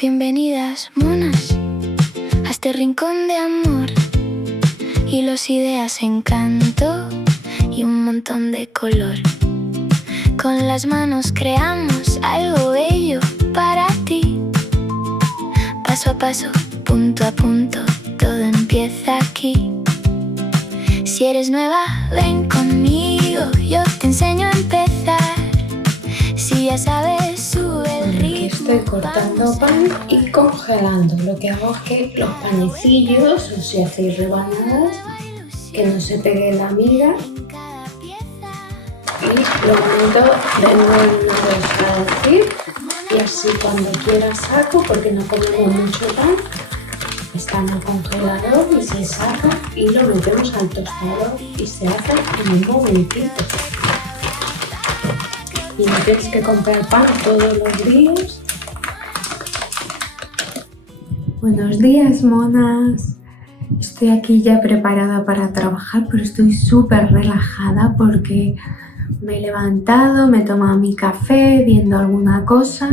Bienvenidas, monas, a este rincón de amor, hilos, ideas, encanto y un montón de color. Con las manos creamos algo bello para ti. Paso a paso, punto a punto, todo empieza aquí. Si eres nueva, ven conmigo, yo te enseño a empezar. Si ya sabes, sube el ritmo. Aquí estoy cortando pan y congelando. Lo que hago es que los panecillos, o si hacéis rebanadas, que no se pegue la miga. Y lo meto de nuevo en una bolsa de zip. Y así cuando quiera saco, porque no comemos mucho pan. Está en el congelador y se saca y lo metemos al tostador y se hace en un momentito. Y no tienes que comprar pan todos los días. Buenos días, monas. Estoy aquí ya preparada para trabajar, pero estoy súper relajada porque me he levantado, me he tomado mi café viendo alguna cosa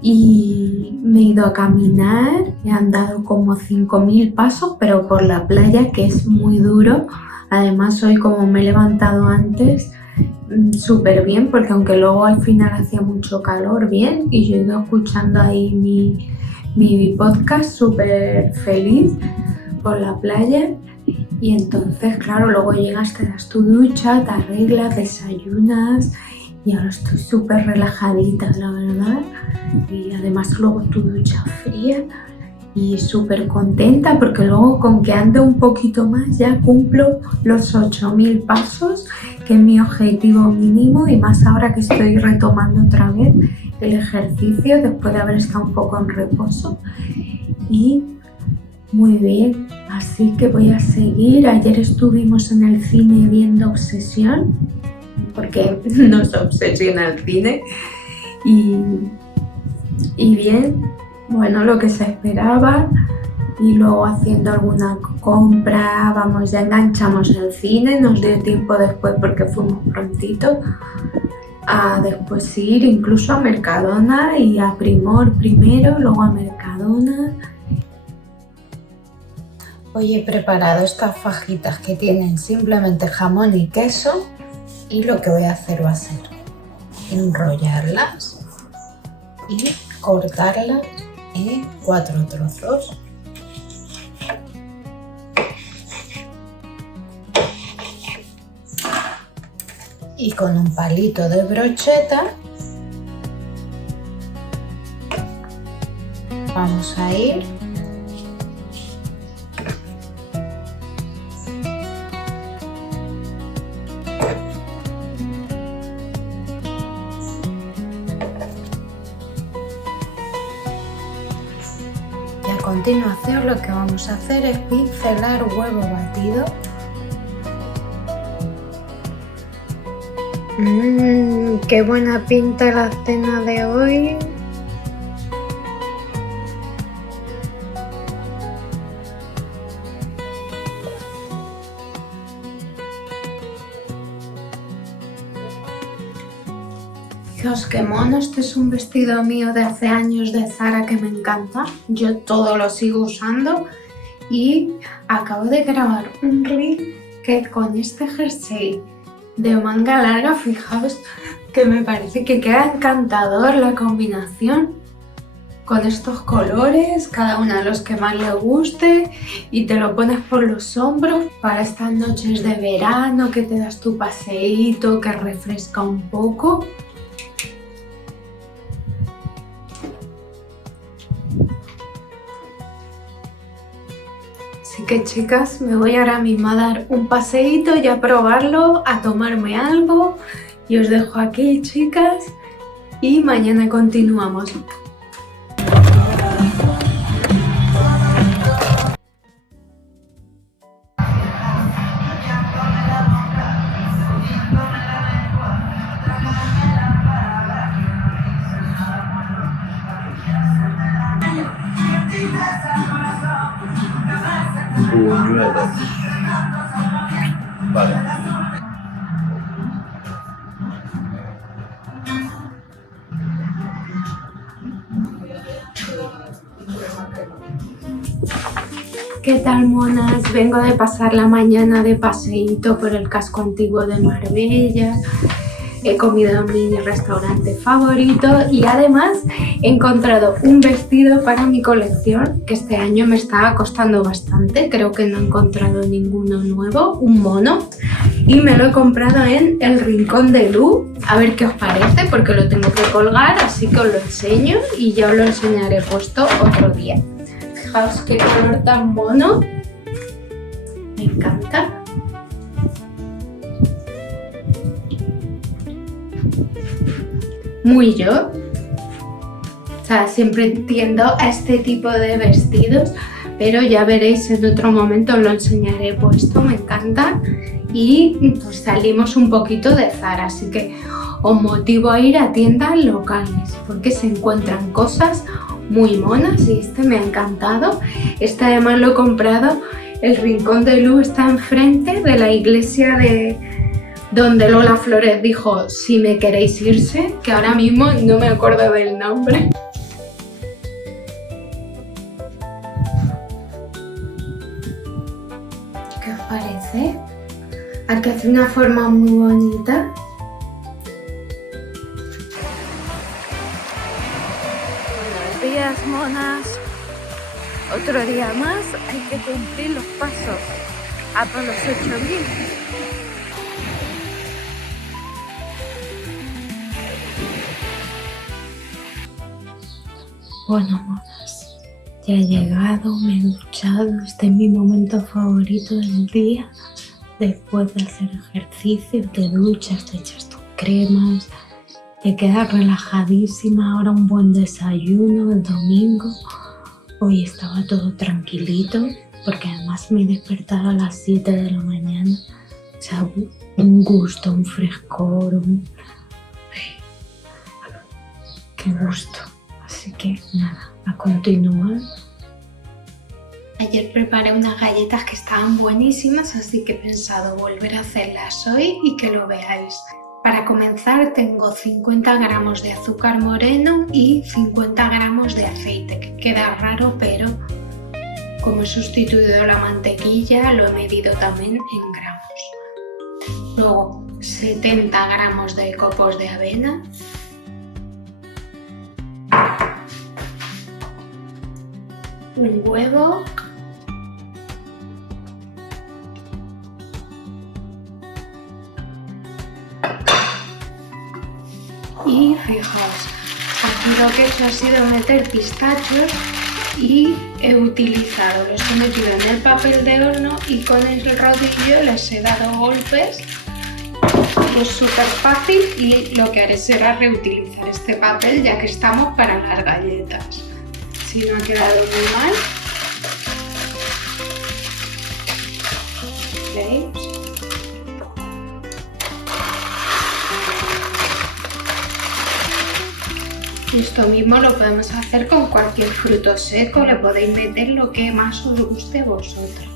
y me he ido a caminar. He andado como 5.000 pasos, pero por la playa, que es muy duro. Además, hoy como me he levantado antes, súper bien, porque aunque luego al final hacía mucho calor, bien, y yo he ido escuchando ahí mi podcast súper feliz por la playa. Y entonces, claro, luego llegas, te das tu ducha, te arreglas, desayunas y ahora estoy súper relajadita, la verdad. Y además luego tu ducha fría y súper contenta porque luego con que ande un poquito más ya cumplo los 8.000 pasos, que es mi objetivo mínimo, y más ahora que estoy retomando otra vez el ejercicio después de haber estado un poco en reposo. Y muy bien, así que voy a seguir. Ayer estuvimos en el cine viendo Obsesión, porque nos obsesiona el cine, y bien, bueno, lo que se esperaba. Y luego haciendo alguna compra, vamos, ya enganchamos el cine, nos dio tiempo después porque fuimos prontito a después ir incluso a Mercadona y a Primor primero, luego a Mercadona. Hoy he preparado estas fajitas que tienen simplemente jamón y queso, y lo que voy a hacer va a ser enrollarlas y cortarlas en 4 trozos. Y con un palito de brocheta vamos a ir y a continuación lo que vamos a hacer es pincelar huevo batido. Qué buena pinta la cena de hoy. Fijaos qué mono, este es un vestido mío de hace años de Zara que me encanta. Yo todo lo sigo usando y acabo de grabar un reel que con este jersey de manga larga, fijaos que me parece que queda encantador la combinación con estos colores, cada uno de los que más le guste, y te lo pones por los hombros para estas noches de verano, que te das tu paseíto, que refresca un poco. Así que, chicas, me voy ahora mismo a dar un paseíto y a probarlo, a tomarme algo, y os dejo aquí, chicas, y mañana continuamos. Buñuelos. Vale. ¿Qué tal, monas? Vengo de pasar la mañana de paseíto por el casco antiguo de Marbella. He comido en mi restaurante favorito y además he encontrado un vestido para mi colección que este año me está costando bastante. Creo que no he encontrado ninguno nuevo, un mono. Y me lo he comprado en El Rincón de Lu. A ver qué os parece porque lo tengo que colgar, así que os lo enseño y ya os lo enseñaré puesto otro día. Fijaos qué color tan mono. Me encanta. Muy yo. O sea, siempre entiendo a este tipo de vestidos, pero ya veréis en otro momento, os lo enseñaré puesto, me encanta. Y pues salimos un poquito de Zara, así que os motivo a ir a tiendas locales porque se encuentran cosas muy monas y este me ha encantado. Este además lo he comprado, El Rincón de Lu está enfrente de la iglesia de donde Lola Flores dijo si me queréis irse, que ahora mismo no me acuerdo del nombre. ¿Qué os parece? Aquí hace una forma muy bonita. Buenos días, monas. Otro día más, hay que cumplir los pasos. A por los 8000. Bueno, monas, ya he llegado, me he duchado, este es mi momento favorito del día. Después de hacer ejercicio, te duchas, te echas tus cremas, te quedas relajadísima. Ahora un buen desayuno el domingo. Hoy estaba todo tranquilito porque además me he despertado a las 7 de la mañana. O sea, un gusto, un frescor, qué gusto. Así que nada, a continuar. Ayer preparé unas galletas que estaban buenísimas, así que he pensado volver a hacerlas hoy y que lo veáis. Para comenzar tengo 50 gramos de azúcar moreno y 50 gramos de aceite, que queda raro, pero como he sustituido la mantequilla lo he medido también en gramos. Luego 70 gramos de copos de avena, un huevo, y fijaos, aquí lo que he hecho ha sido meter pistachos y he utilizado, los he metido en el papel de horno y con el rodillo les he dado golpes. Es súper fácil y lo que haré será reutilizar este papel ya que estamos para las galletas. Si no ha quedado muy mal. ¿Veis? Y esto mismo lo podemos hacer con cualquier fruto seco, le podéis meter lo que más os guste a vosotros.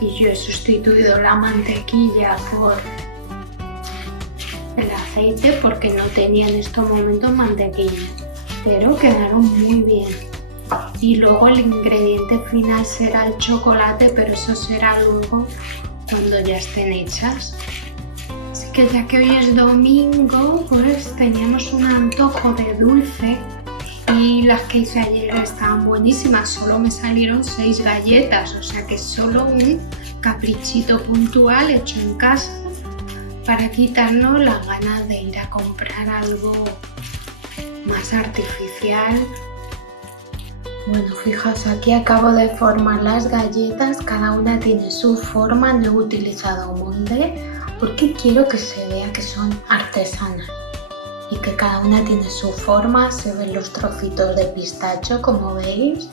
Y yo he sustituido la mantequilla por el aceite porque no tenía en estos momentos mantequilla, pero quedaron muy bien. Y luego el ingrediente final será el chocolate, pero eso será luego cuando ya estén hechas. Así que ya que hoy es domingo, pues teníamos un antojo de dulce y las que hice ayer estaban buenísimas. Solo me salieron 6 galletas, o sea que solo un caprichito puntual hecho en casa para quitarnos las ganas de ir a comprar algo más artificial. Bueno, fijaos, aquí acabo de formar las galletas, cada una tiene su forma, no he utilizado molde porque quiero que se vea que son artesanas y que cada una tiene su forma, se ven los trocitos de pistacho como veis,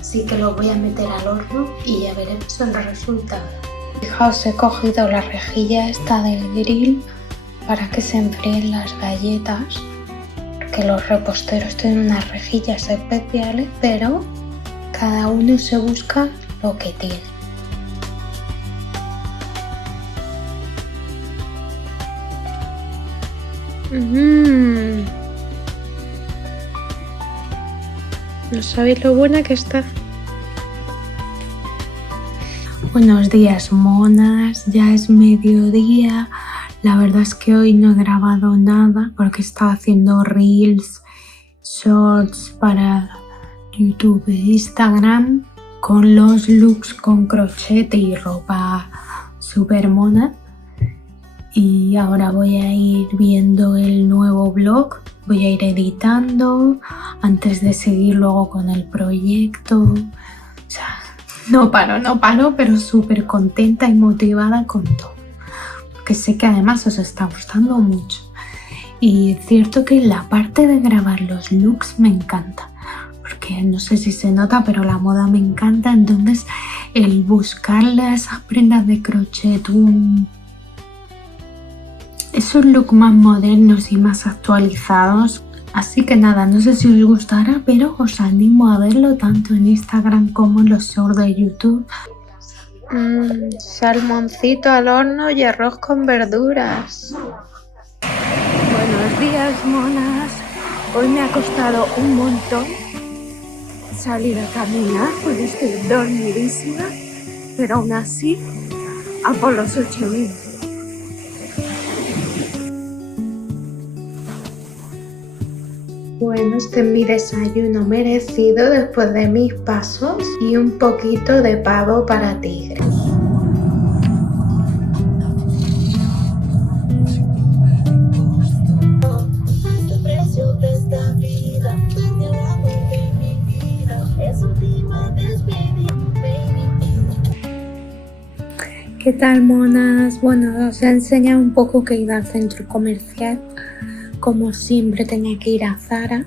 así que los voy a meter al horno y ya veremos el resultado. Fijaos, he cogido la rejilla esta del grill para que se enfríen las galletas, porque los reposteros tienen unas rejillas especiales, pero cada uno se busca lo que tiene. No sabéis lo buena que está. Buenos días, monas. Ya es mediodía. La verdad es que hoy no he grabado nada porque estaba haciendo reels, shorts para YouTube e Instagram con los looks con crochet y ropa super mona. Y ahora voy a ir viendo el nuevo vlog, voy a ir editando antes de seguir luego con el proyecto. O sea, no paro, pero súper contenta y motivada con todo. Porque sé que además os está gustando mucho. Y es cierto que la parte de grabar los looks me encanta. Porque no sé si se nota, pero la moda me encanta. Entonces el buscarle a esas prendas de crochet esos looks más modernos y más actualizados. Así que nada, no sé si os gustará, pero os animo a verlo tanto en Instagram como en los shorts de YouTube. Salmoncito al horno y arroz con verduras. Buenos días, monas. Hoy me ha costado un montón salir a caminar porque estoy dormidísima, pero aún así a por los 8.000. Bueno, este es mi desayuno merecido después de mis pasos y un poquito de pavo para tigre. ¿Qué tal, monas? Bueno, os he enseñado un poco que iba al centro comercial. Como siempre tenía que ir a Zara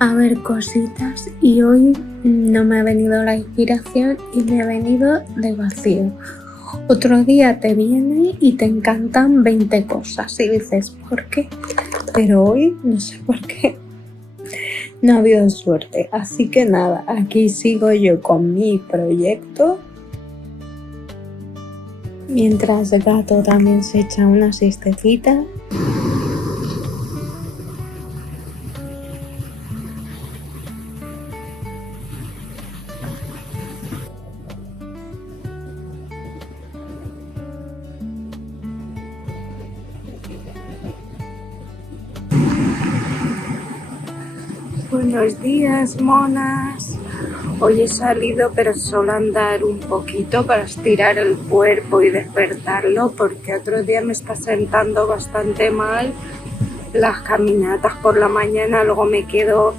a ver cositas y hoy no me ha venido la inspiración y me he venido de vacío. Otro día te viene y te encantan 20 cosas y dices ¿por qué? Pero hoy no sé por qué. No ha habido suerte. Así que nada, aquí sigo yo con mi proyecto. Mientras el gato también se echa una siestecita. Buenos días, monas. Hoy he salido, pero solo a andar un poquito para estirar el cuerpo y despertarlo, porque otro día me está sentando bastante mal las caminatas por la mañana, luego me quedo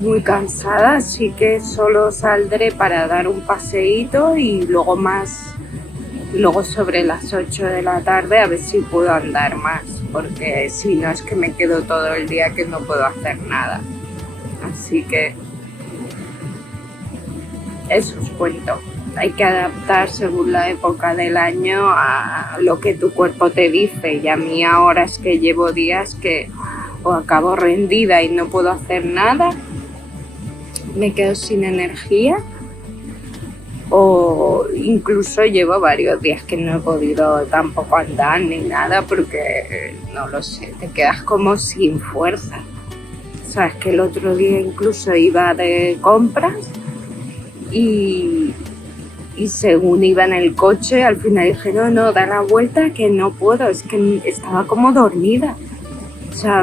muy cansada, así que solo saldré para dar un paseíto y luego sobre las 8 de la tarde a ver si puedo andar más, porque si no es que me quedo todo el día que no puedo hacer nada. Así que eso os cuento. Hay que adaptar según la época del año a lo que tu cuerpo te dice. Y a mí ahora es que llevo días que o acabo rendida y no puedo hacer nada, me quedo sin energía, o incluso llevo varios días que no he podido tampoco andar ni nada porque, no lo sé, te quedas como sin fuerza. Sabes que el otro día incluso iba de compras y según iba en el coche, al final dije, no, da la vuelta que no puedo, es que estaba como dormida, o sea,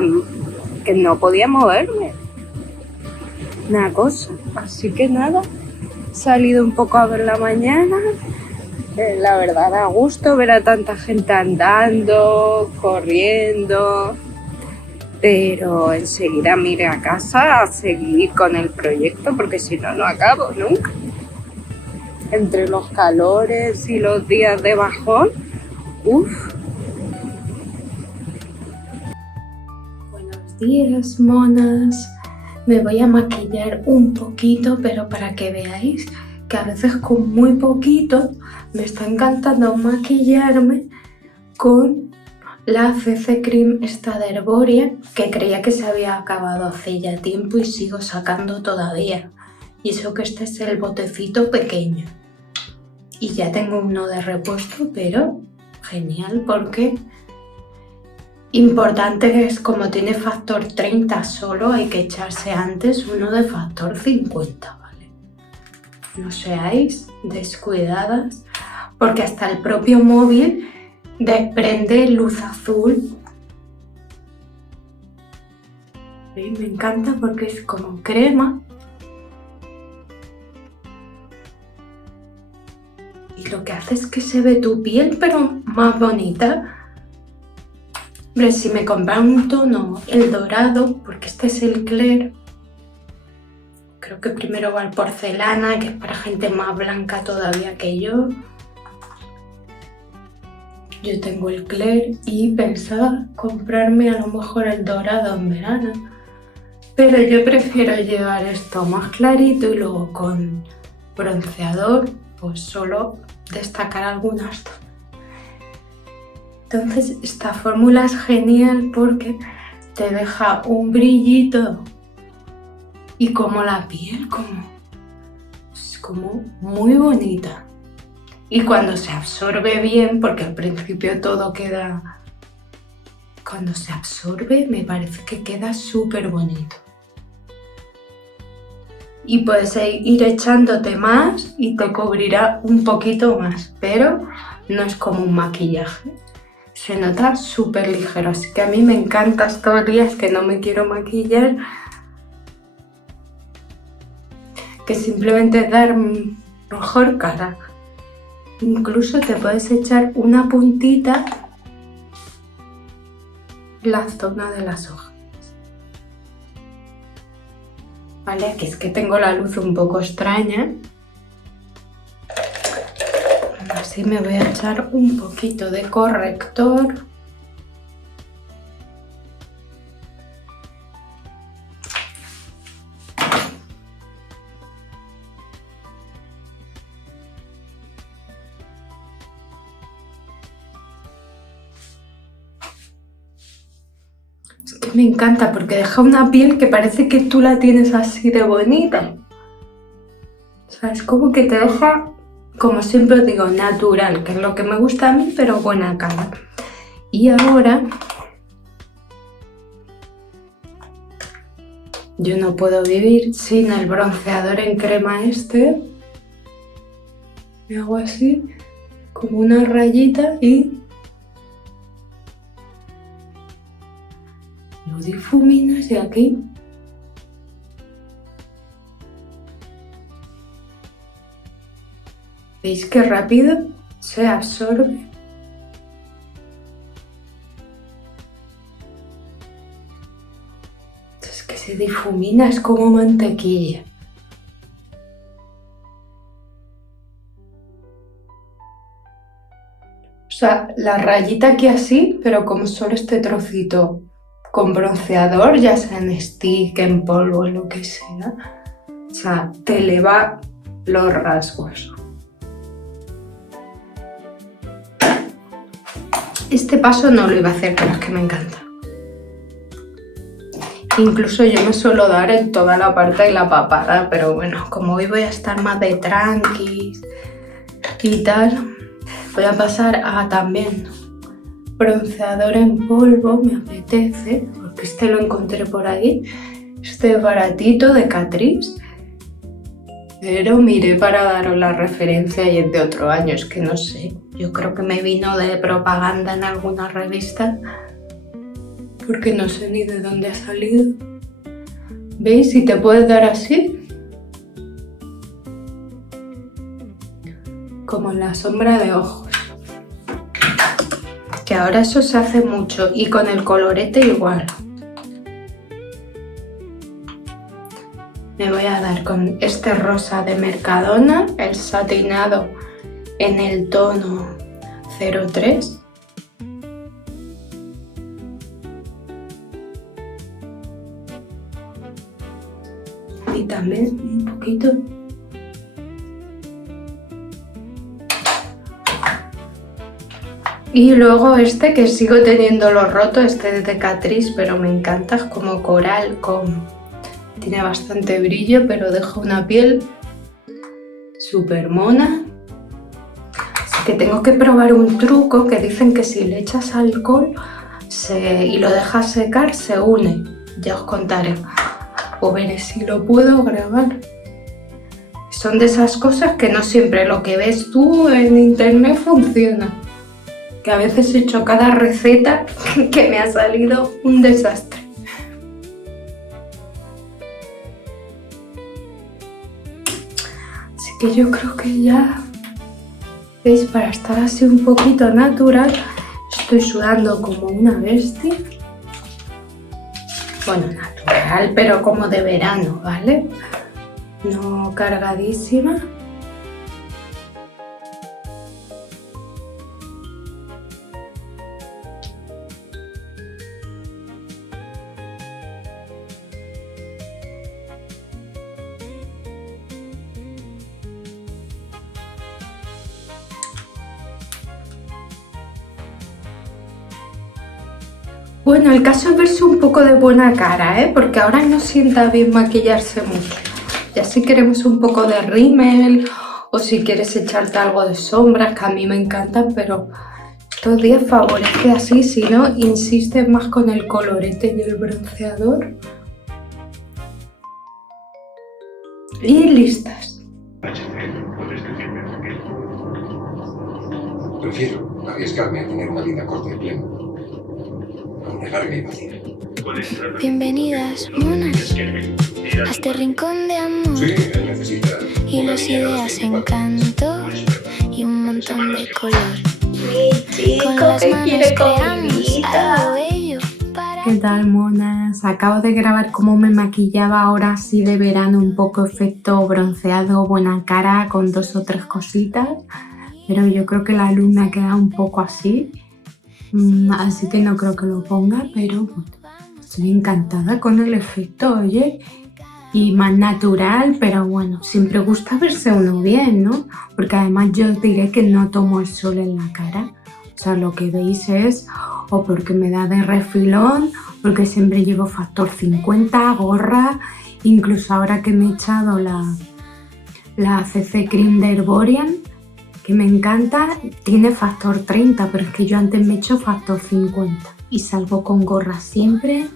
que no podía moverme, una cosa. Así que nada, he salido un poco a ver la mañana, la verdad da gusto ver a tanta gente andando, corriendo, pero enseguida me iré a casa a seguir con el proyecto porque si no, no acabo nunca. Entre los calores y los días de bajón, Buenos días, monas. Me voy a maquillar un poquito, pero para que veáis que a veces con muy poquito me está encantando maquillarme con la CC Cream esta de Herboria, que creía que se había acabado hace ya tiempo y sigo sacando todavía. Y eso que este es el botecito pequeño. Y ya tengo uno de repuesto, pero genial porque Importante que es como tiene factor 30 solo, hay que echarse antes uno de factor 50, ¿vale? No seáis descuidadas, porque hasta el propio móvil desprende luz azul. Y me encanta porque es como crema. Y lo que hace es que se ve tu piel, pero más bonita. Hombre, si me compran un tono, el dorado, porque este es el Clair, creo que primero va el porcelana, que es para gente más blanca todavía que yo. Yo tengo el Clair y pensaba comprarme a lo mejor el dorado en verano, pero yo prefiero llevar esto más clarito y luego con bronceador, pues solo destacar algunas zonas. Entonces esta fórmula es genial porque te deja un brillito y como la piel es como muy bonita. Y cuando se absorbe bien, porque al principio todo queda... Cuando se absorbe me parece que queda súper bonito. Y puedes ir echándote más y te cubrirá un poquito más, pero no es como un maquillaje. Se nota súper ligero, así que a mí me encanta estos días que no me quiero maquillar, que simplemente dar mejor cara. Incluso te puedes echar una puntita en la zona de las hojas. Vale, aquí es que tengo la luz un poco extraña. Así me voy a echar un poquito de corrector. Es que me encanta porque deja una piel que parece que tú la tienes así de bonita. O sea, es como que te deja, como siempre os digo, natural, que es lo que me gusta a mí, pero buena cara. Y ahora yo no puedo vivir sin el bronceador en crema este. Me hago así, como una rayita y lo difuminas de aquí. ¿Veis qué rápido se absorbe? Es que se difumina, es como mantequilla. O sea, la rayita aquí así, pero como solo este trocito con bronceador, ya sea en stick, en polvo, lo que sea. O sea, te eleva los rasgos. Este paso no lo iba a hacer, pero es que me encanta. Incluso yo me suelo dar en toda la parte de la papada, pero bueno, como hoy voy a estar más de tranquis y tal, voy a pasar a también bronceador en polvo, me apetece, porque este lo encontré por ahí, este baratito de Catrice, pero miré para daros la referencia y es de otro año, es que no sé, yo creo que me vino de propaganda en alguna revista, porque no sé ni de dónde ha salido. ¿Veis? Si te puedes dar así, como en la sombra de ojos. Que ahora eso se hace mucho y con el colorete igual. Me voy a dar con este rosa de Mercadona, el satinado en el tono 03. Y también un poquito. Y luego este que sigo teniéndolo roto, este de Catrice, pero me encanta, es como coral, tiene bastante brillo, pero deja una piel súper mona. Así que tengo que probar un truco que dicen que si le echas alcohol y lo dejas secar, se une. Ya os contaré. O veré si lo puedo grabar. Son de esas cosas que no siempre lo que ves tú en internet funciona. Que a veces he hecho cada receta que me ha salido un desastre. Así que yo creo que ya, ¿veis? Para estar así un poquito natural, estoy sudando como una bestia. Bueno, natural, pero como de verano, ¿vale? No cargadísima. Bueno, el caso es verse un poco de buena cara, ¿eh? Porque ahora no sienta bien maquillarse mucho. Ya si queremos un poco de rímel o si quieres echarte algo de sombras, que a mí me encantan, pero estos días favorece así, si no, insiste más con el colorete y el bronceador. Y listas. Prefiero arriesgarme a tener una vida corta y plena, a una larga y vacía. Bienvenidas, monas, a este rincón de amor. Sí, él necesita Hilos, ideas, encanto y un montón de color. Con las manos creamos algo bello para ¿Qué tal, monas? Acabo de grabar cómo me maquillaba ahora así de verano, un poco efecto bronceado, buena cara, con 2 o 3 cositas. Pero yo creo que la luz me ha quedado un poco así. Así que no creo que lo ponga, pero bueno, estoy encantada con el efecto, oye. Y más natural, pero bueno, siempre gusta verse uno bien, ¿no? Porque además yo os diré que no tomo el sol en la cara. O sea, lo que veis es o porque me da de refilón, porque siempre llevo factor 50, gorra, incluso ahora que me he echado la CC Cream de Herborian, que me encanta, tiene factor 30, pero es que yo antes me he hecho factor 50 y salgo con gorra siempre.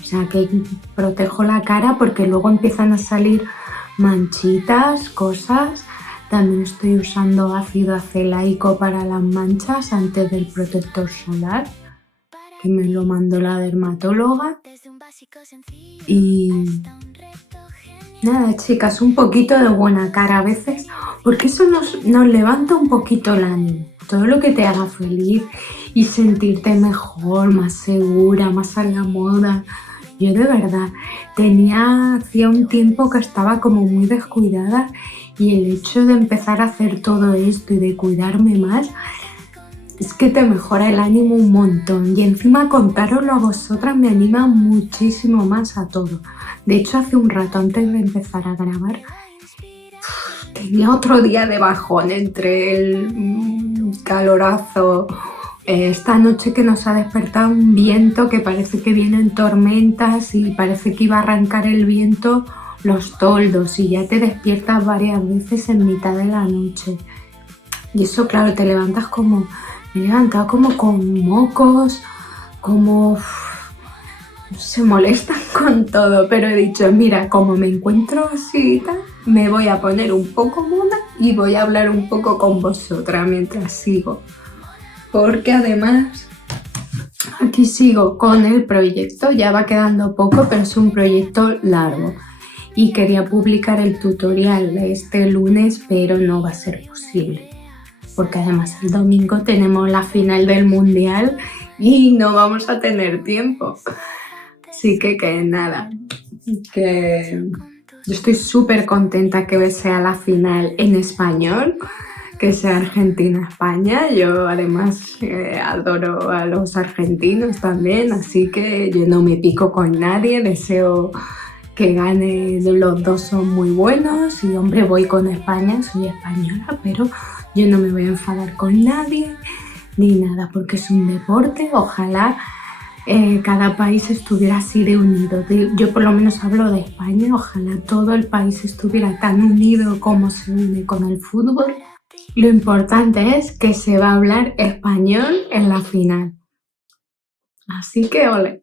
O sea que protejo la cara porque luego empiezan a salir manchitas, cosas. También estoy usando ácido acelaico para las manchas antes del protector solar, que me lo mandó la dermatóloga. Y nada, chicas, un poquito de buena cara a veces, porque eso nos levanta un poquito el ánimo. Todo lo que te haga feliz y sentirte mejor, más segura, más a la moda. Yo de verdad hacía un tiempo que estaba como muy descuidada y el hecho de empezar a hacer todo esto y de cuidarme más es que te mejora el ánimo un montón y encima contároslo a vosotras me anima muchísimo más a todo. De hecho, hace un rato antes de empezar a grabar tenía otro día de bajón entre el calorazo. Esta noche que nos ha despertado un viento que parece que vienen tormentas y parece que iba a arrancar el viento los toldos y ya te despiertas varias veces en mitad de la noche. Y eso, claro, te levantas como... Me he levantado como con mocos, como... se molestan con todo, pero he dicho, mira, como me encuentro así y tal, me voy a poner un poco mona y voy a hablar un poco con vosotras mientras sigo. Porque además aquí sigo con el proyecto, ya va quedando poco, pero es un proyecto largo y quería publicar el tutorial de este lunes, pero no va a ser posible porque además el domingo tenemos la final del mundial y no vamos a tener tiempo. Así que nada, que yo estoy súper contenta que sea la final en español, que sea Argentina-España. Yo además adoro a los argentinos también, así que yo no me pico con nadie, deseo que gane, los dos son muy buenos y hombre, voy con España, soy española, pero yo no me voy a enfadar con nadie ni nada porque es un deporte. Ojalá cada país estuviera así de unido. Yo por lo menos hablo de España, ojalá todo el país estuviera tan unido como se une con el fútbol. Lo importante es que se va a hablar español en la final. Así que ole.